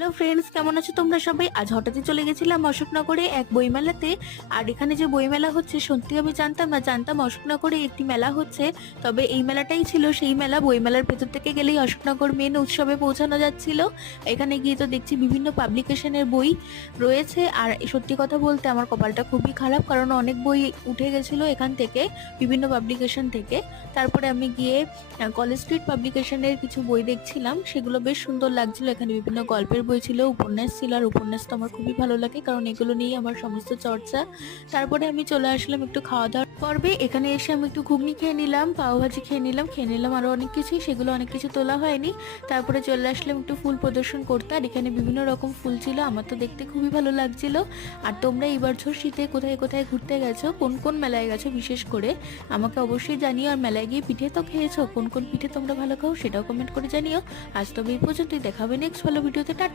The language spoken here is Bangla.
হ্যালো ফ্রেন্ডস, কেমন আছো তোমরা সবাই? আজ হঠাৎই চলে গেছিলাম অশোকনগরে এক বইমেলাতে। আর এখানে যে বইমেলা হচ্ছে সত্যি আমি জানতাম না, জানতাম অশোকনগরে একটি মেলা হচ্ছে। তবে এই মেলাটাই ছিল সেই মেলা। বইমেলার ভেতর থেকে গেলেই অশোকনগর মেন উৎসবে পৌঁছানো যাচ্ছিল। এখানে গিয়ে তো দেখছি বিভিন্ন পাবলিকেশনের বই রয়েছে। আর সত্যি কথা বলতে আমার কপালটা খুবই খারাপ, কারণ অনেক বই উঠে গেছিলো এখান থেকে, বিভিন্ন পাবলিকেশন থেকে। তারপরে আমি গিয়ে কলেজ স্ট্রিট পাবলিকেশনের কিছু বই দেখছিলাম, সেগুলো বেশ সুন্দর লাগছিল। এখানে বিভিন্ন গল্পের বই ছিল, উপন্যাস ছিল। আর উপন্যাস তো আমার খুবই ভালো লাগে, কারণ এগুলো নিয়েই আমার সমস্ত চর্চা। তারপরে আমি চলে আসলাম একটু খাওয়া দাওয়ার পর্বে। এখানে এসে আমি একটু ঘুগনি খেয়ে নিলাম, পাওভাজি খেয়ে নিলাম আরো অনেক কিছুই, সেগুলো অনেক কিছু তোলা হয়নি। তারপরে চলে আসলাম একটু ফুল প্রদর্শন করতে। আর এখানে বিভিন্ন রকম ফুল ছিল, আমার তো দেখতে খুবই ভালো লাগছিল। আর তোমরা এই বছর শীতে কোথায় কোথায় ঘুরতে গেছো, কোন কোন মেলায় গেছো বিশেষ করে আমাকে অবশ্যই জানিও। আর মেলায় গিয়ে পিঠে তো খেয়েছো, কোন কোন পিঠে তোমরা ভালো খাও সেটাও কমেন্ট করে জানিও। আজ তবে এই পর্যন্তই, দেখা হবে নেক্সট ভালো ভিডিওতে। টাটা।